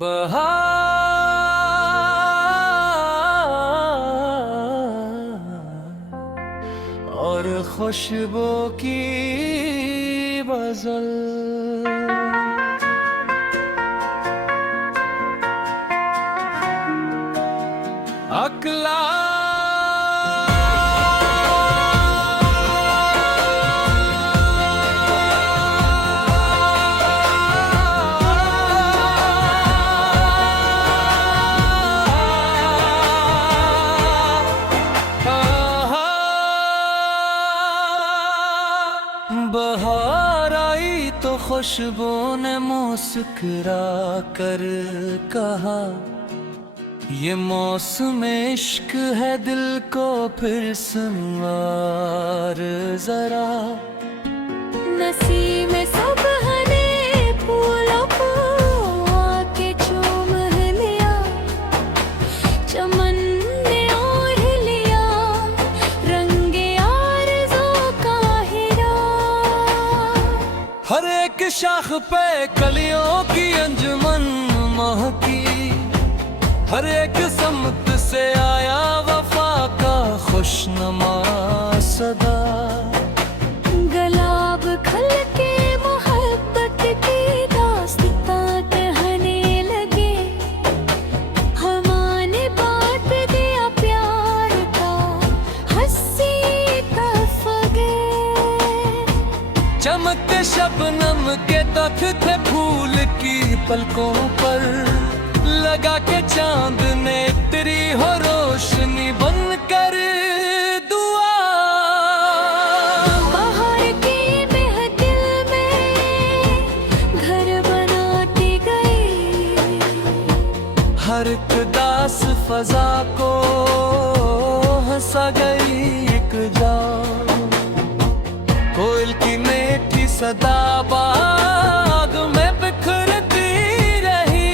बहार और खुशबू की गजल, अकला बहार आई तो खुशबू ने मुस्कुरा कर कहा, ये मौसम इश्क है, दिल को फिर संवार जरा। नसीम सब हने फूलों को आके चूम लिया, चमन ने ओढ़ लिया रंगे आरज़ू का हीरा। हर एक शाख पे कलियों की अंजुमन महकी, हर एक समत से आया वफा का खुशनुमा सदा। गुलाब खिल के मोहब्बत की दास्तां कहने लगे, हमारे बात दिया प्यार का हंसी तफगे। चमकते शबनम के तख थे फूल की पलकों पर, लगा के चांद ने तेरी हो रोशनी बनकर दुआ। बाहर की महफिल में घर बनाती गई, हर एक दास फजा को हंसा गई एक जान। कोयल की मीठी सदा बाग में बिखरती रही,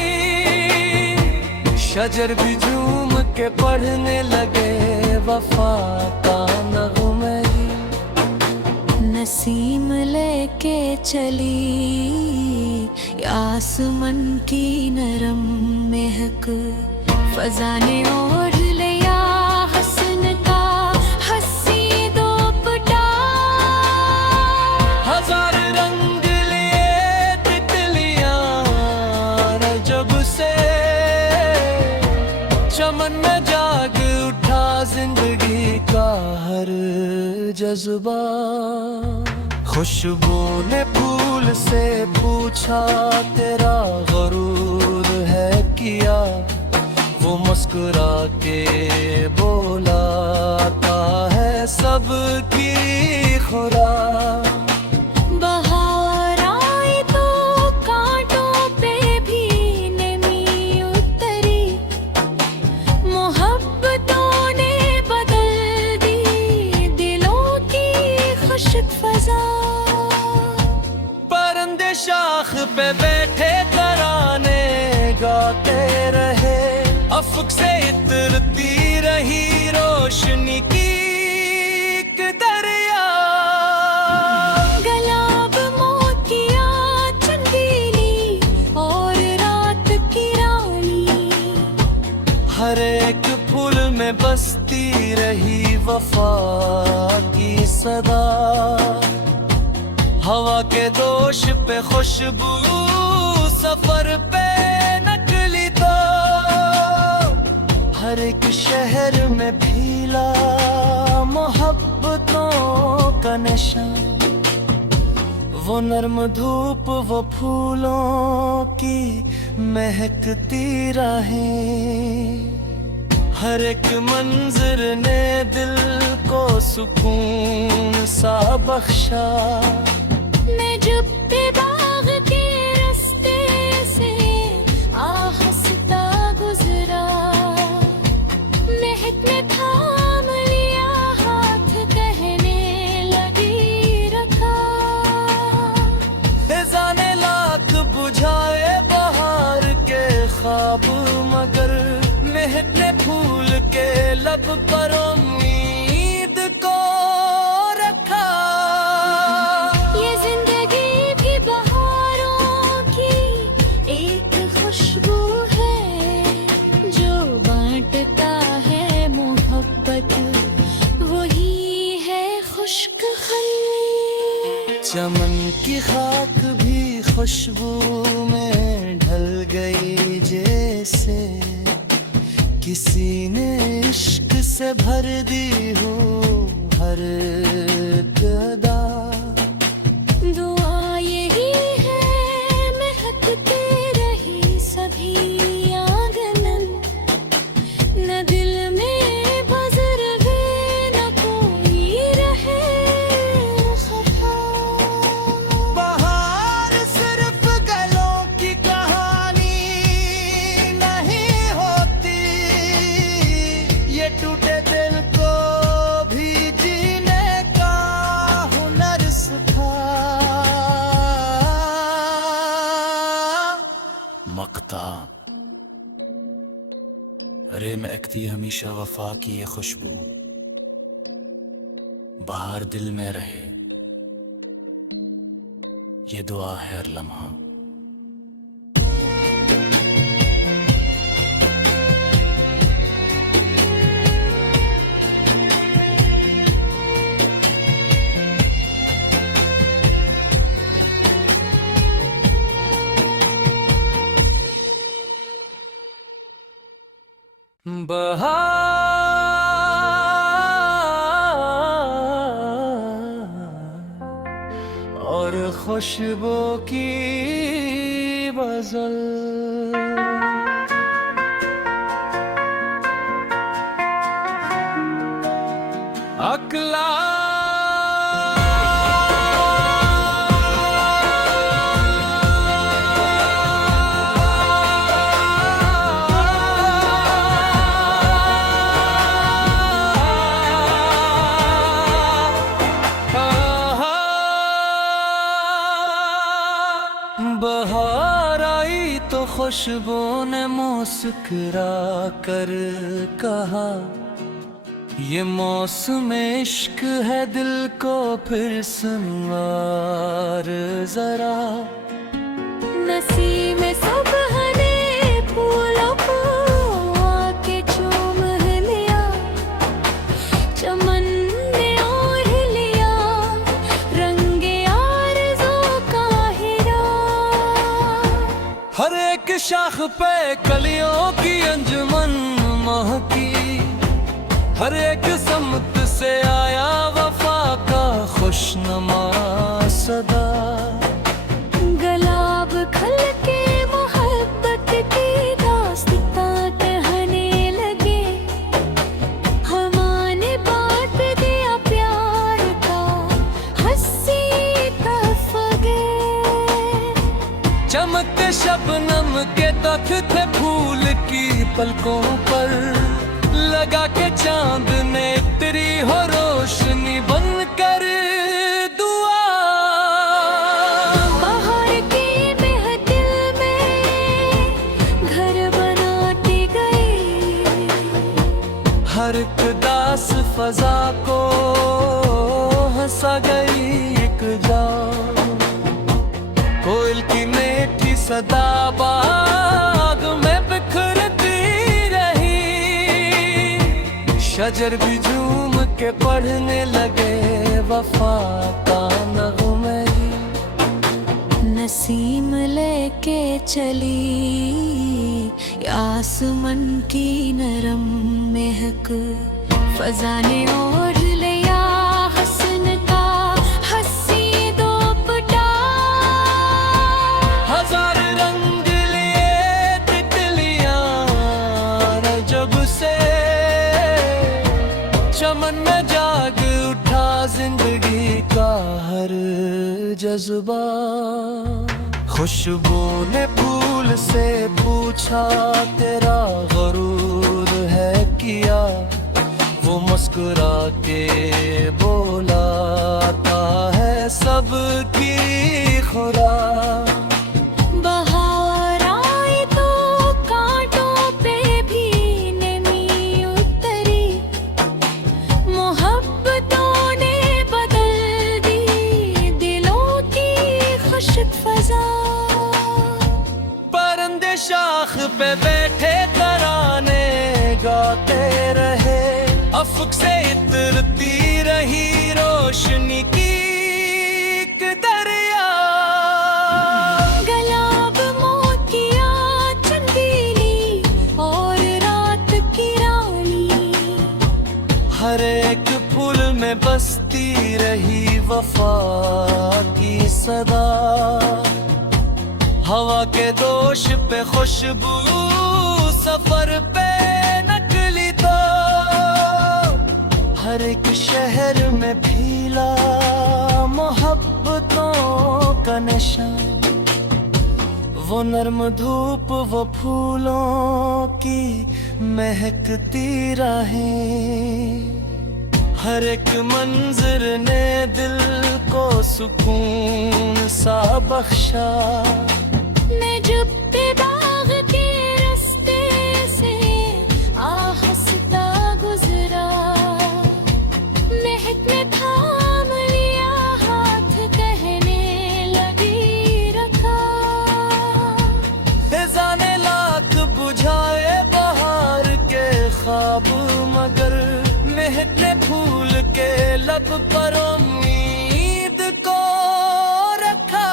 शजर भी झूम के पढ़ने लगे वफा का नगमे। नसीम लेके चली आसमान की नरम महक, फजा ने ओढ़ लिया हसन का हंसी दोपटा। हजार रंग लिए तितलियां जब से चमन में जाग उठा जिंदगी का हर जज्बा। खुशबू ने फूल से पूछा, तेरा गरूर है किया? वो मुस्कुरा के बोला, आता है सबकी खुराक। बहार आई तो कांटों पे भी नमी उतरी, मोहब्बतों ने बदल दी दिलों की खुशक फजा। परिंदे शाख पे बैठे तराने गाते रहे, अफक से इतरती रही रोशनी की एक दरिया। गुलाब मोतिया चंदेली और रात की रानी, हर एक फूल में बसती रही वफा की सदा। हवा के दोष पे खुशबू सफर पे निकली तो, हर एक शहर में फैला मोहब्बतों का नशा। वो नर्म धूप, वो फूलों की महकती राहें, हर एक मंजर ने दिल को सुकून सा बख्शा। मैं जब भी बाग के रास्ते से आहस्ता गुजरा, महक ने थाम लिया हाथ कहने लगी रखा। जाने लाख बुझाए बहार के ख्वाब, मगर महक ने फूल के लब पर उम्मीद को रखा। ये जिंदगी भी बहारों की एक खुशबू की खाक भी खुशबू में ढल गई जैसे किसी ने इश्क से भर दी हो हर गदा। दुआ यही है महकते रही सभी आंगन, न दिल में बजर वे न कोई रहे खफा। बहार सिर्फ गलों की कहानी नहीं होती, ये टूटे दिल को भी जीने का हुनर सिखा। मकता अरे महकती हमेशा वफा की ये खुशबू, बाहर दिल में रहे ये दुआ है हर लम्हा। बहार और खुशबू की गजल, अकला बहार आई तो खुशबू ने मुस्कुरा कर कहा, ये मौसम इश्क है दिल को फिर सुनवार जरा। नसीम सुबह ने फूलों को आके चूम लिया, चमन ने ओढ़ लिया रंगे आरज़ू का हीरा। हर एक शाख पे कलियों की अंजुमन महकी, हर एक समत से आया वफा का खुशनुमा सदा। गुलाब खल के मोहब्बत की दास्तां कहने लगे, हमारे बात दिया प्यार का हंसी तफगे। चमकते शबनम के तख थे फूल की पलकों पर, लगा के चांद ने तेरी हो रोशनी बनकर दुआ। बाहर की महफिल में घर बनाती गई, हर एक दास फजा को हंसा गई एक जान। कोयल की मीठी सदा बाग में बिखरती रही, शजर भी झूम के पढ़ने लगे वफा का नगमे। नसीम लेके चली आसमान की नरम महक, फजा ने ओढ़ लिया हसन का हंसी दोपटा। हजार रंग लिए तितलियां रजब से, चमन में जाग उठा जिंदगी का हर जज्बा। खुशबू ने फूल से पूछा तेरा गरूर है किया, वो मुस्कुरा के बोला आता है सबकी खुदा। बहार आई तो कांटों पे भी नमी उतरी, मोहब्बतों ने बदल दी दिलों की खुशक फजा। परिंदे शाख पे बैठे तराने गाते रहे, अफक से इतरती रही रोशनी की एक दरिया। में बसती रही वफा की सदा। हवा के दोष पे खुशबू सफर पे नकली तो हर एक शहर में फीला मोहब्बतों का नशा। वो नर्म धूप, वो फूलों की महकती राहें, हर एक मंजर ने दिल को सुकून सा बख्शा। मैं जब बाग के रास्ते से आहिस्ता गुजरा, महक ने थाम लिया हाथ, कहने लगी रखा। जाने लाख बुझाए बहार के ख्वाब, मगर महक ने फूल के लब पर उम्मीद को रखा।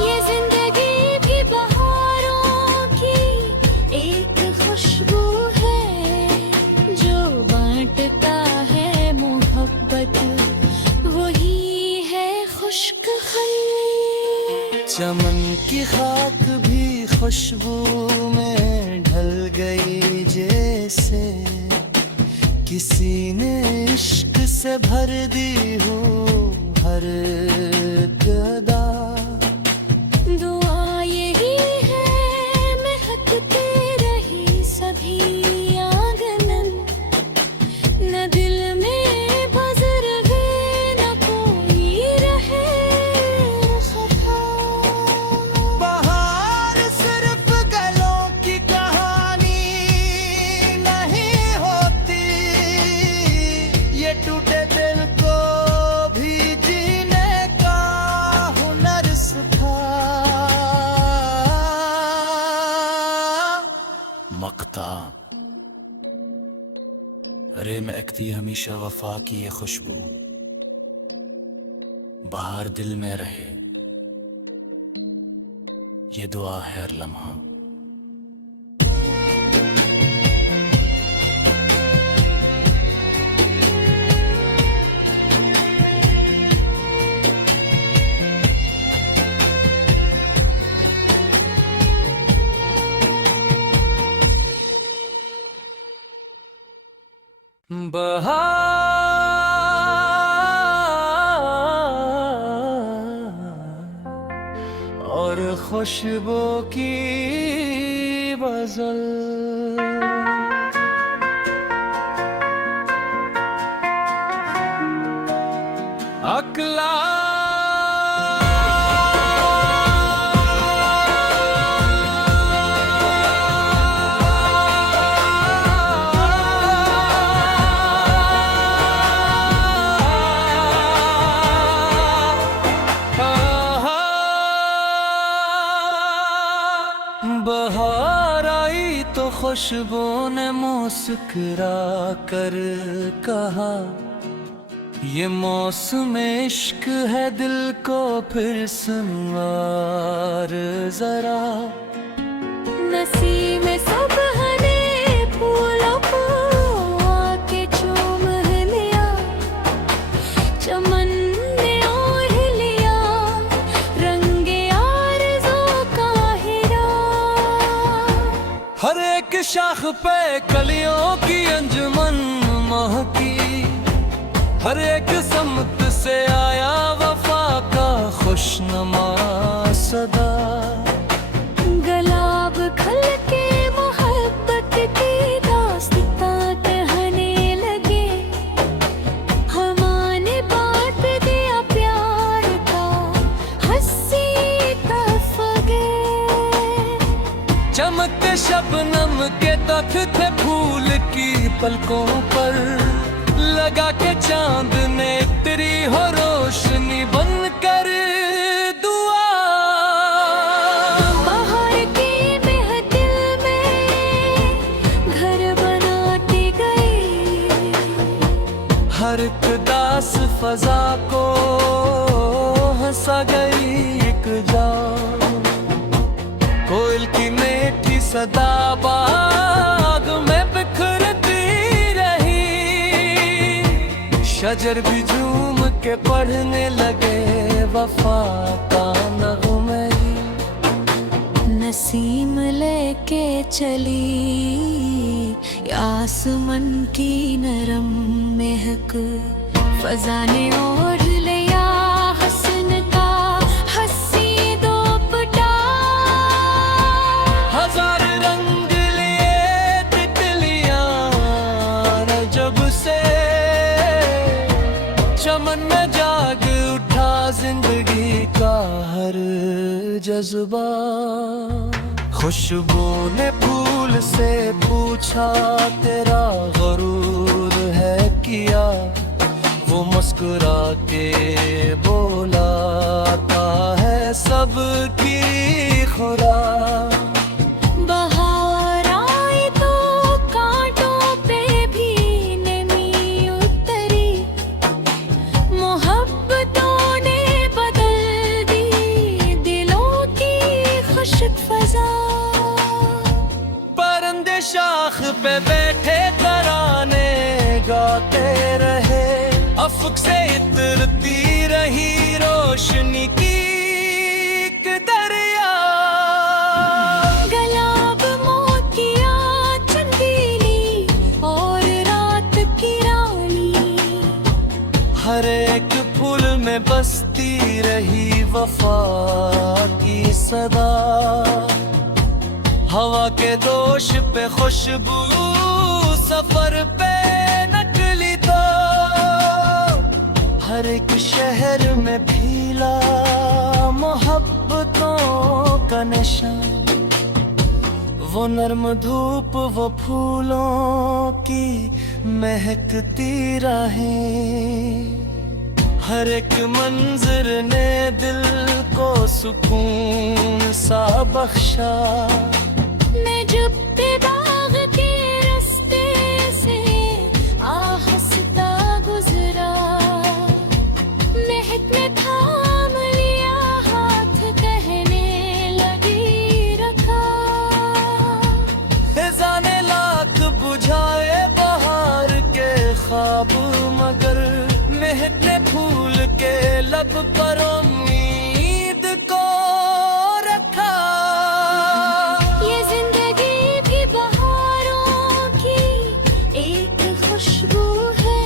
ये जिंदगी भी बहारों की एक खुशबू है, जो बांटता है मोहब्बत वही है खुश्क खल। चमन की खाक भी खुशबू में ढल गई जैसे, किसी ने इश्क से भर दी हो हर गदा। दुआ यही है महकते रही सभी आंगन, न दिल में बजर वे न कोई रहे खफा। बहार सिर्फ गलों की कहानी नहीं होती, ये टूटे दिल को भी जीने का हुनर सिखा। मकता अरे महकती हमेशा वफा की ये खुशबू, बाहर दिल में रहे ये दुआ है हर लम्हा। बहार और खुशबू की गजल, अकला बहार आई तो खुशबू ने मुस्कुरा कर कहा, ये मौसम इश्क है दिल को फिर सुनवार जरा। नसीम सुबह ने फूलों को आके चूम लिया, चमन ने ओढ़ लिया रंगे आरज़ू का हीरा। हर एक शाख पे कलियों की अंजुमन महकी, हर एक समत से आया वफा का खुशनुमा सदा। गुलाब खल के मोहब्बत की दास्तां कहने लगे, हमारे बांट दिया प्यार का हंसी तफगे। चमकते शबनम के तख थे फूल की पलकों पर, लगा के चांद ने तेरी हो रोशनी बन कर दुआ। बाहर की महफिल में घर बनाती गई, हर एक दास फजा को हंसा गई एक जान। कोयल की मीठी सदा बाग में बिखरती रही, शजर भी झूम के पढ़ने लगे वफा का नगमे ही। नसीम लेके चली आसमान की नरम महक, फजा ने ओढ़ लिया हसन का हंसी दोपटा। हजार रंग लिए तितलियां जब से चमन में जाग उठा जिंदगी का हर जज्बा। खुशबू ने फूल से पूछा तेरा गरूर है किया, वो मुस्कुरा के बोला आता है सबकी खुराक। बहार आई तो कांटों पे भी नमी उतरी, मोहब्बतों ने बदल दी दिलों की खुशक फजा। परिंदे शाख पे बैठे तराने गाते रहे, अफक से इतरती रही रोशनी की एक दरिया। गुलाब मोतिया चंदेली और रात की रानी, हर एक फूल में बसती रही वफा की सदा। हवा के दोष पे खुशबू सफर पे नकली तो, हर एक शहर में फीला मोहब्बतों का नशा। वो नर्म धूप वो फूलों की महकती राहें, हर एक मंजर ने दिल को सुकून सा बख्शा। मैं जब भी बाग के रास्ते से आहस्ता गुजरा, महक ने थाम लिया हाथ कहने लगी रखा। जाने लाख बुझाए बहार के ख्वाब, मगर महक ने फूल के लब पर उम्मीद को रखा। ये जिंदगी भी बहारों की एक खुशबू है,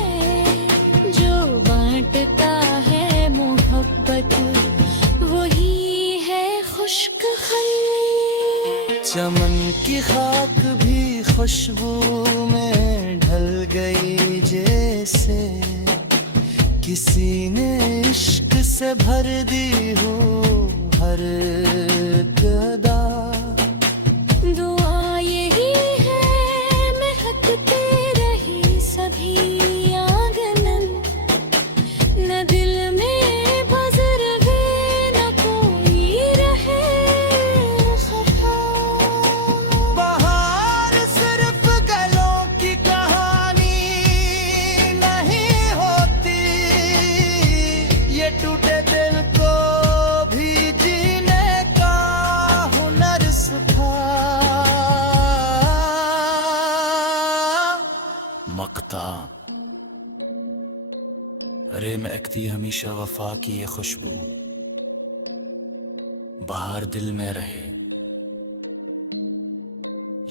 जो बांटता है मोहब्बत वही है खुश्क खली। चमन की खाक भी खुशबू में ढल गई जैसे, किसी ने इश्क से भर दी हो हर गदा। दुआ यही है महकते रही सभी आंगन, न दिल में बजर वे न कोई रहे खफा। बहार सिर्फ गलों की कहानी नहीं होती, ये टूटे दिल को भी जीने का हुनर सिखा। मकता अरे महकती हमेशा वफा की ये खुशबू, बाहर दिल में रहे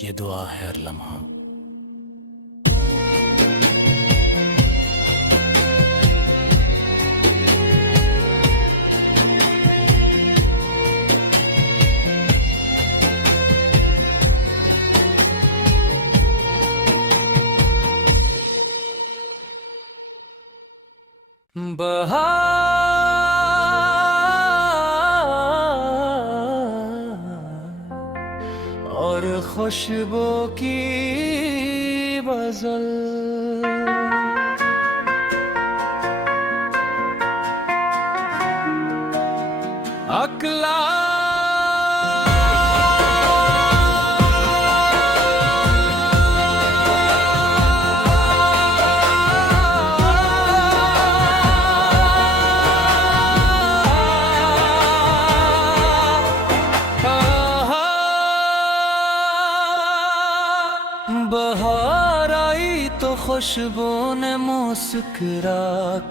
ये दुआ है हर लम्हा। बहार और खुशबू की गजल, अकला बहार आई तो खुशबू ने मुस्कुरा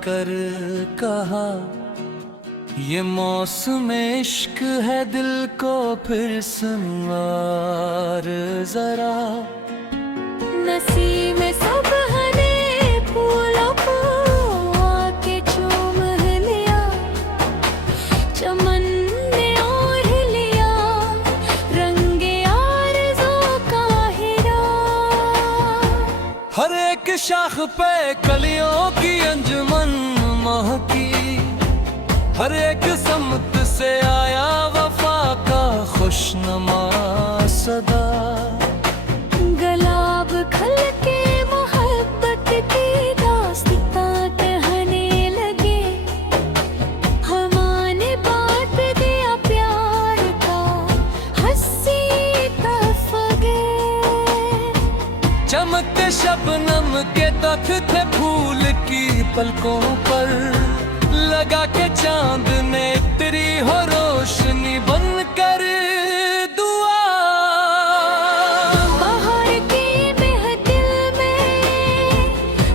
कर कहा, ये मौसम इश्क है, दिल को फिर संवार जरा। नसीम सुबह ने फूलों को आके चूम लिया, चमन ने ओढ़ लिया रंगे आरज़ू का हीरा। हर एक शाख पे कलियों की अंजुमन महकी, हर एक समत से आया वफा का खुशनुमा सदा। गुलाब खिल के मोहब्बत की दास्तां कहने लगे, हमारे बात दिया प्यार का हंसी तफगे। चमकते शबनम के तख थे फूल की पलकों पर, लगा के चांद ने तेरी हो रोशनी बन कर दुआ। बाहर की महफिल में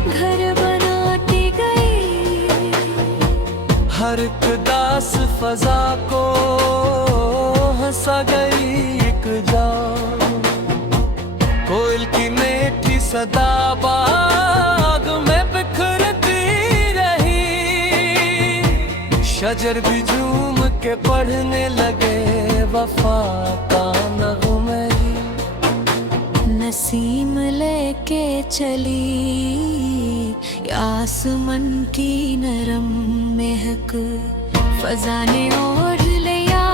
घर बनाती गई, हर एक दास फजा को हंसा गई एक जान। कोयल की मीठी सदा बाग में बिखरती रही, शजर भी झूम के पढ़ने लगे वफा का नगमे। नसीम लेके चली आसमान की नरम महक, फजा ने ओढ़ लिया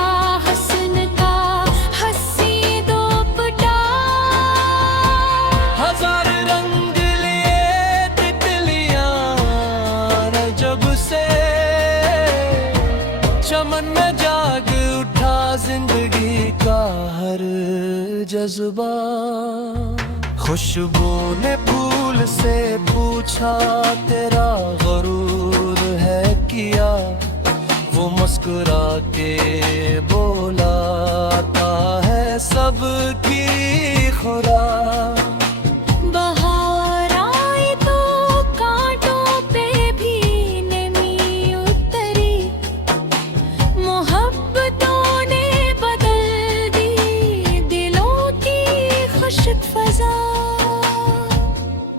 हसन का हंसी दोपटा। हजार रंग लिए तितलियां जब से चमन में जाग उठा जिंदगी का हर जज्बा। खुशबू ने फूल से पूछा, तेरा गरूर है किया? वो मुस्कुरा के बोला, आता है सबकी खुराक। बहार आई तो कांटों पे भी नमी उतरी, मोहब्बतों ने बदल दी दिलों की खुशक फजा।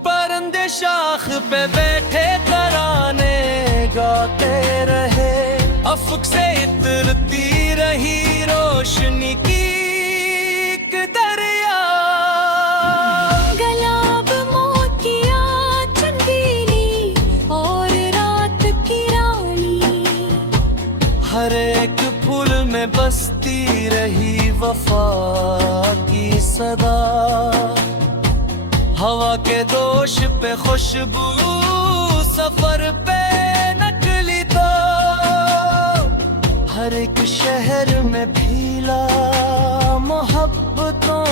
परिंदे शाख पे बैठे तराने गाते रहे, अफक से इतरती रही रोशनी की एक दरिया। गुलाब मोतिया चंदेरी और रात की रानी, हर एक फूल में बसती रही वफा की सदा। हवा के दोष पे खुशबू सफर पे निकली तो, हर एक शहर में फीला मोहब्बतों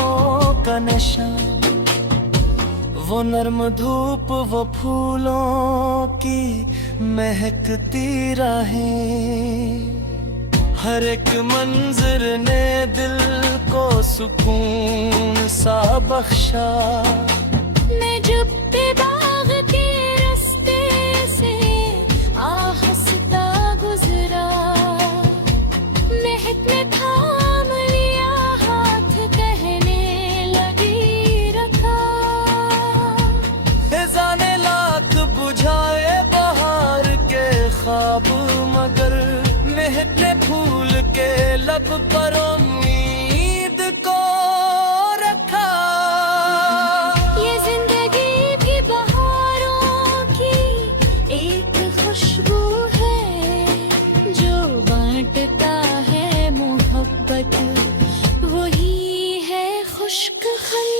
का नशा। वो नर्म धूप, वो फूलों की महकती राहें, हर एक मंजर ने दिल को सुकून सा बख्शा। मैं जब भी बाग के रास्ते से आहस्ता गुजरा, महक ने थाम लिया हाथ, कहने लगी रखा। जाने लाख बुझाए बहार के ख्वाब, मगर महक ने फूल के लब पर उम्मीद को रखा। ये जिंदगी भी बहारों की एक खुशबू है, जो बांटता है मोहब्बत, वही है खुश्क खल।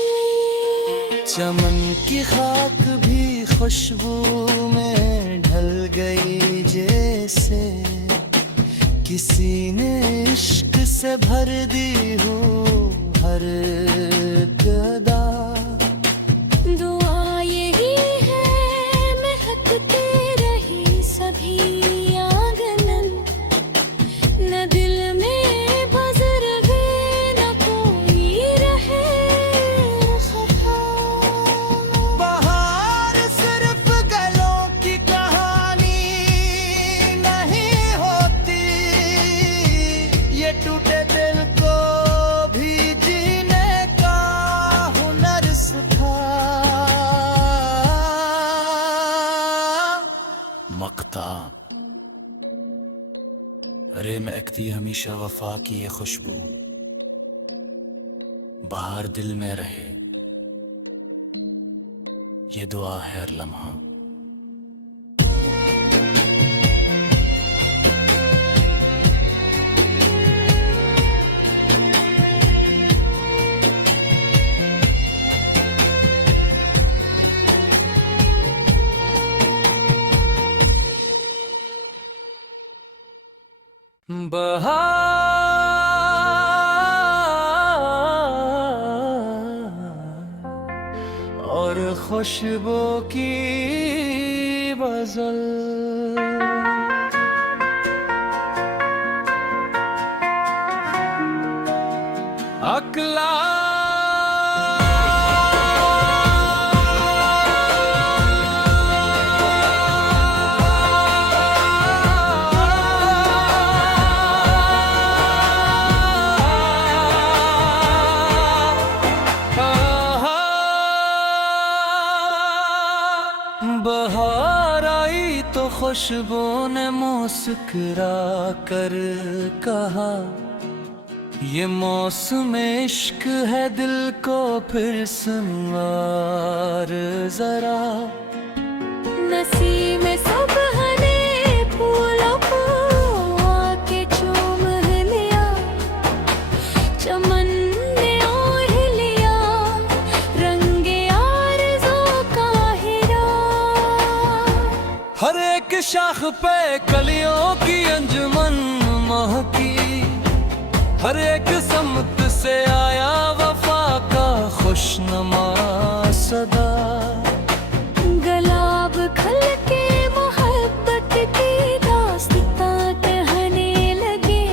चमन की खाक भी खुशबू में ढल गई जैसे, किसी ने इश्क से भर दी हो हर गदा। दुआ यही है महकते रही सभी आंगन, न दिल में बजर वे न कोई रहे खफा। बहार रखती हमेशा वफा की ये खुशबू, बाहर दिल में रहे ये दुआ है हर लम्हा। बहार और खुशबू की गजल, अकला बहार आई तो खुशबू ने मुस्कुरा कर कहा, ये मौसम इश्क है दिल को फिर सुनवार जरा। नसीम सुबह ने फूलों को आके चूम लिया, चमन ने ओढ़ लिया रंगे आरज़ू का हिरा। हर एक शाख पे कलियों की अंजुमन महकी, हर एक समत से आया वफा का खुशनुमा सदा। गुलाब खिल के मोहब्बत की दास्तां कहने लगे,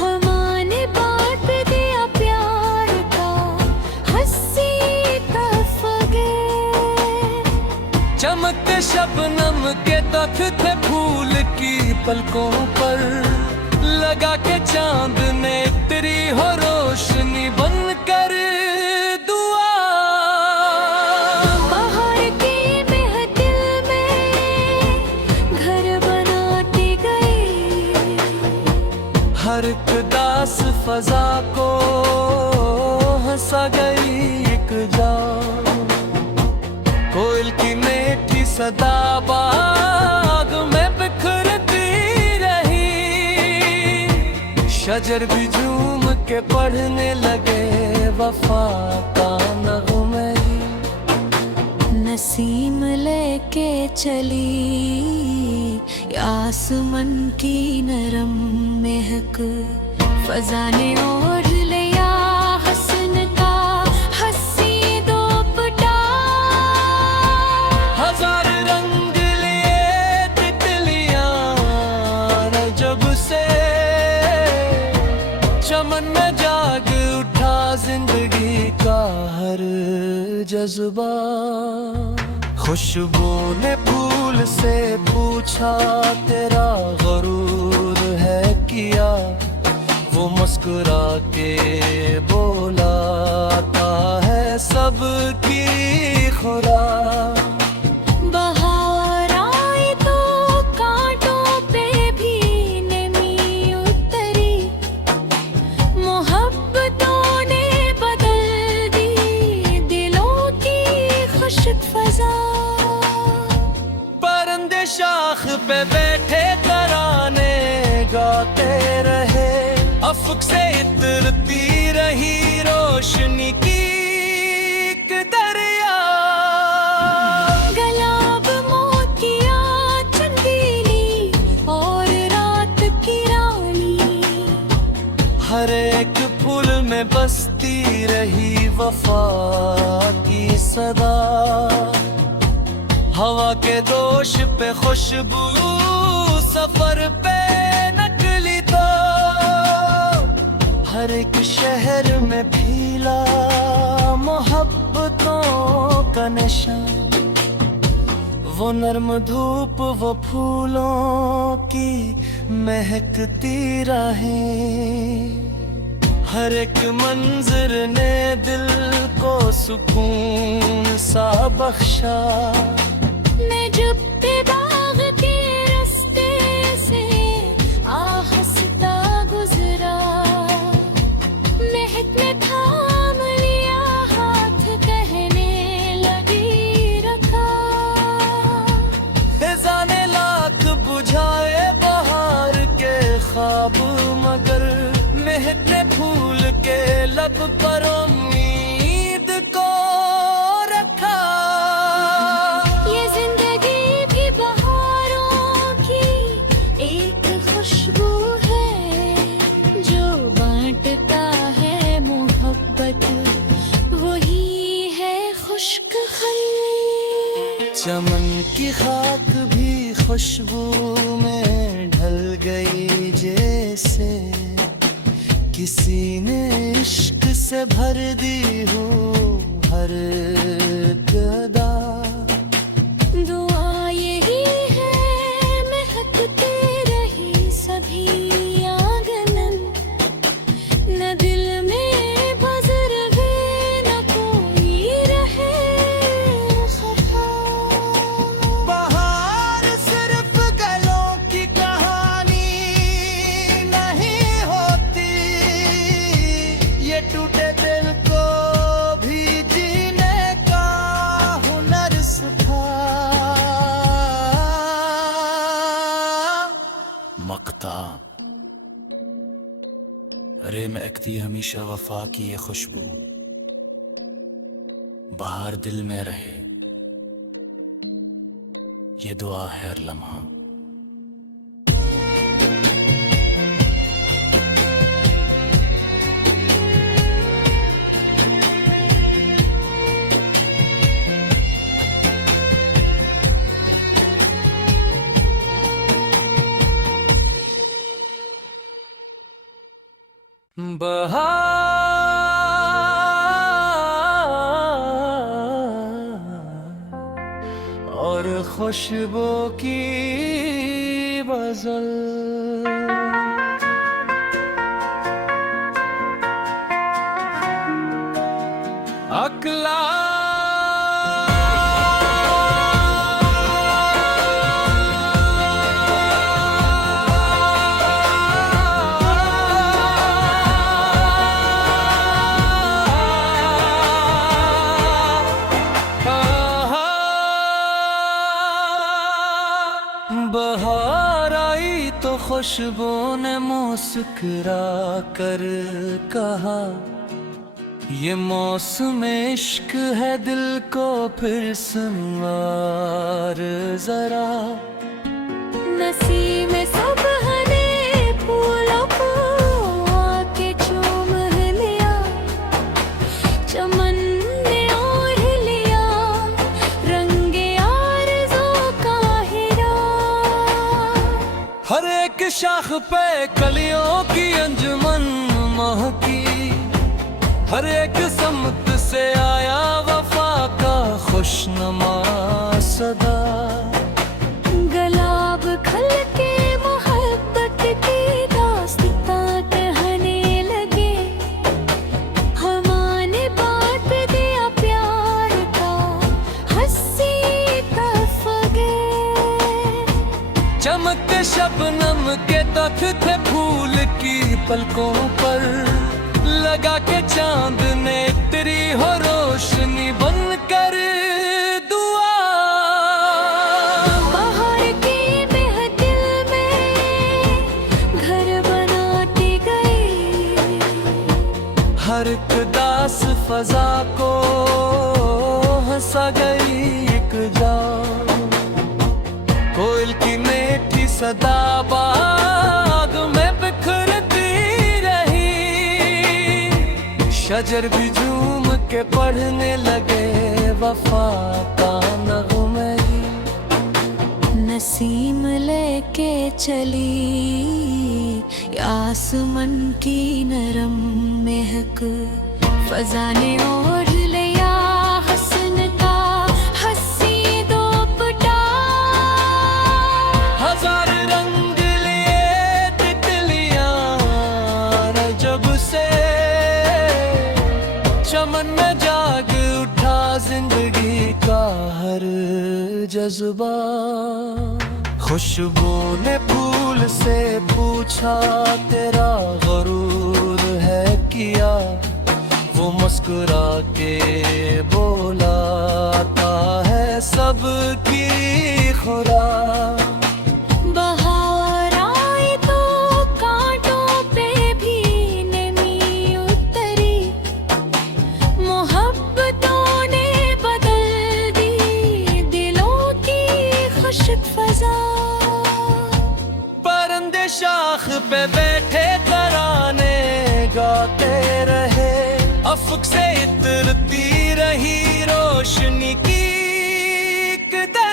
हमारे बात दिया प्यार का हंसी तफगे। चमकते शबनम के तख थे फूल की पलकों पर, लगा के चांद ने तेरी हो रोशनी बन कर दुआ। बाहर की महफिल में घर बनाती गई, हर एक दास फजा को हंसा गई एक जा। कोयल की मीठी सदा बाग में बिखरती रही, शजर भी झूम के पढ़ने लगे वफा का नगमे। नसीम लेके चली आसमान की नरम महक, फजा ने ओढ़ लिया हसन का हंसी दोपटा। हजार रंग लिए तितलियां जब से चमन में जाग उठा जिंदगी का हर जज्बा। खुशबू ने फूल से पूछा तेरा गरूर है किया, वो मुस्कुरा के बोला आता है सबकी खुदा। बाहर आई तो कांटों पे भी नमी उतरी, मोहब्बतों ने बदल दी दिलों की खुशक फजा। परिंदे शाख पे बैठे तराने गाते रहे, अफक से इतरती रही रोशनी की एक दरिया। गुलाब मोतिया चंदेली और रात की रानी, हर एक फूल में बसती रही वफा की सदा। हवा के दोष पे खुशबू सफर पे नकली तो, हर एक शहर में फीला मोहब्बतों का नशा। वो नर्म धूप वो फूलों की महकती राहें, हर एक मंजर ने दिल को सुकून सा बख्शा। मैं जब भी बाग के रास्ते से आह चमन की खाक भी खुशबू में ढल गई जैसे किसी ने इश्क से भर दी हो हर गदा। दुआ यही है महकते रही सभी आंगन, न दिल में बजर भी न कोई रहे खफा। बहार सिर्फ गलों की कहानी नहीं होती, ये टूटे दिल को भी जीने का हुनर सिखा। मकता अरे महकती हमेशा वफा की ये खुशबू, बाहर दिल में रहे ये दुआ है हर लम्हा। बहार और खुशबू की गजल, अकला बहार आई तो खुशबू ने मुस्कुरा कर कहा, ये मौसम इश्क है दिल को फिर संवार जरा। नसीब में सब हने फूलों को आके चूम लिया, चमन ने ओढ़ लिया रंगे आरज़ू का हिरा। हर एक शाख पे कलियों की अंजुमन महकी, हर एक समत से आया वफा का खुशनुमा सदा। गुलाब खल के मोहब्बत की दास्तां कहने लगे, हमारे बात दिया प्यार का हंसी तफगे। चमकते शबनम के तख्त थे फूल की पलकों पर, लगा के चांद ने तेरी हो रोशनी बनकर दुआ। बाहर की महफिल में घर बनाती गई, हर एक दास फजा को हंसा गई एक जा। कोयल की मीठी सदा बाग में बिखरती रही, शजर भी झूम के पढ़ने लगे वफा का नगमे। नसीम लेके चली आसमान की नरम महक, फजा ने ओढ़ लिया हसन का हंसी दोपटा। हजार रंग लिए तितलियां जब से चमन में जाग उठा जिंदगी का हर जज्बा। खुशबू ने फूल से पूछा तेरा गरूर है किया, वो मुस्कुरा के बोला आता है सबकी खुदा। बहार आई तो कांटों पे भी नमी उतरी, मोहब्बतों ने बदल दी दिलों की खुशक फजा। परिंदे शाख पे बैठे तराने गाते रहे, अफक से इतरती रही रोशनी की कदा।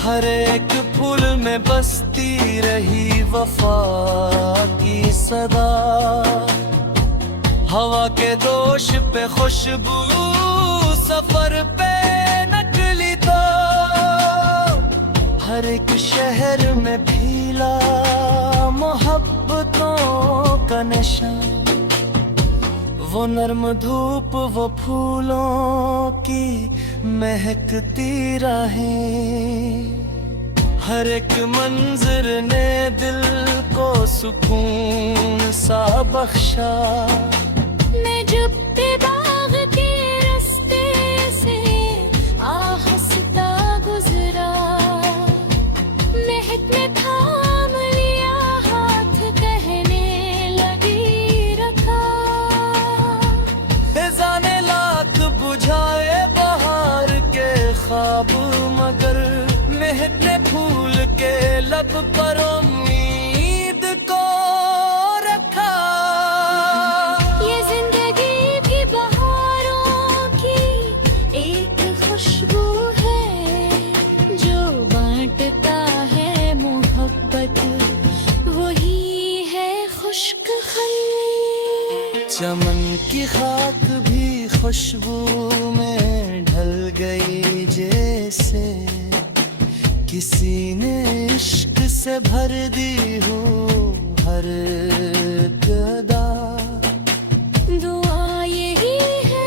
हर एक फूल में बसती रही वफा की सदा। हवा के दोष पे खुशबू, सफर पे नकली तो हर एक शहर में फीला मोहब्बतों का नशा। वो नर्म धूप, वो फूलों की महकती राहें, हर एक मंजर ने दिल को सुकून सा बख्शा। मैं जब बाग के रास्ते से आहिस्ता गुजरा, महक ने थाम लिया हाथ, कहने लगी रखा। जाने लाख बुझाए बहार के ख्वाब, मगर महक ने फूल के लब पर उम्मीद को रखा। ये जिंदगी भी बहारों की एक खुशबू है, जो बांटता है मोहब्बत, वही है खुश्क खली। चमन की खाक भी खुशबू में ढल गई जैसे, किसी ने इश्क से भर दी हो हर गदा। दुआ यही है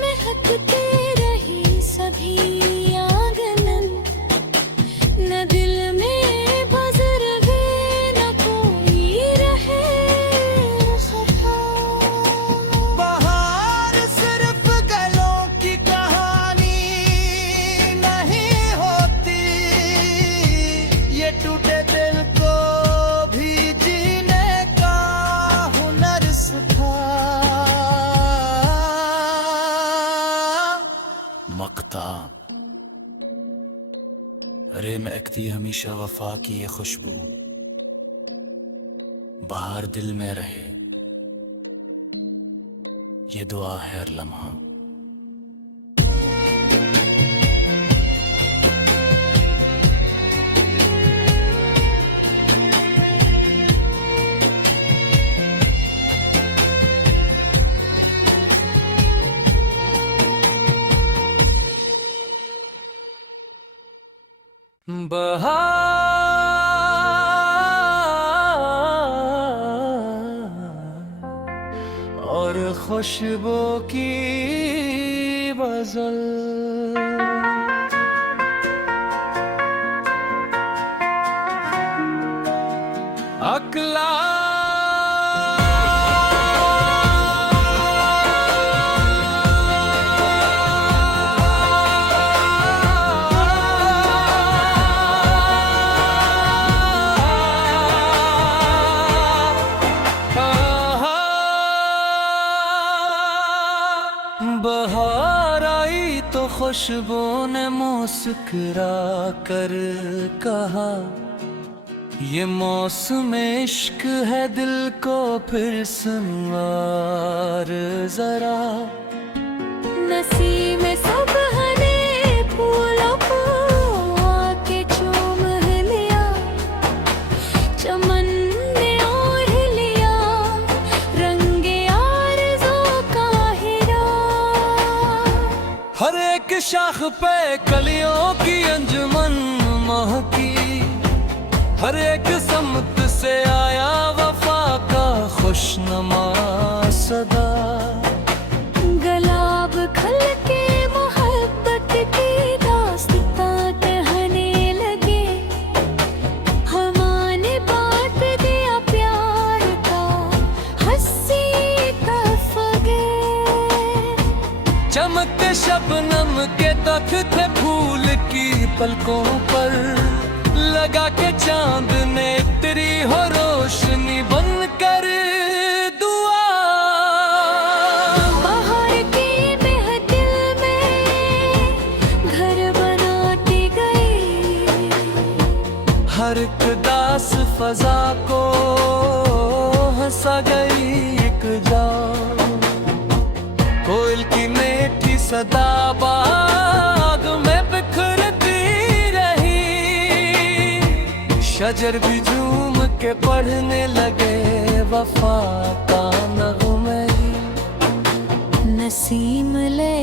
महकते रही सभी आंगन, न दिल में बजर भी न कोई रहे खफा। बहार सिर्फ गलों की कहानी नहीं होती, ये टूटे दिल को भी जीने का हुनर सिखा। मकता अरे महकती हमेशा वफा की ये खुशबू, बाहर दिल में रहे ये दुआ है हर लम्हा। बहार और खुशबू की गजल, अकला बहार आई तो खुशबू ने मुस्कुरा कर कहा, ये मौसम इश्क है दिल को फिर सुनवार जरा। नसीम सुबह ने फूलों को आके चूम लिया, चमन ने ओढ़ लिया रंगे आरज़ू का हीरा। हर एक शाख पे कलियों की अंजुमन महकी, हर एक समत से आया वफा का खुशनुमा सदा। गुलाब खल के मोहब्बत की दास्तां कहने लगे, हवा ने बांट दिया प्यार का हंसी तफगे। चमकते शबनम के तख्त थे फूल की पलकों पर, लगा के चांद ने तेरी हो रोशनी बन कर दुआ। बाहर की महफिल में घर बनाती गई, हर एक दास फजा को हंसा गई एक जान। कोयल की मीठी सदा बाग में बिखरती रही, शजर भी झूम के पढ़ने लगे वफा का नगमे। नसीम ले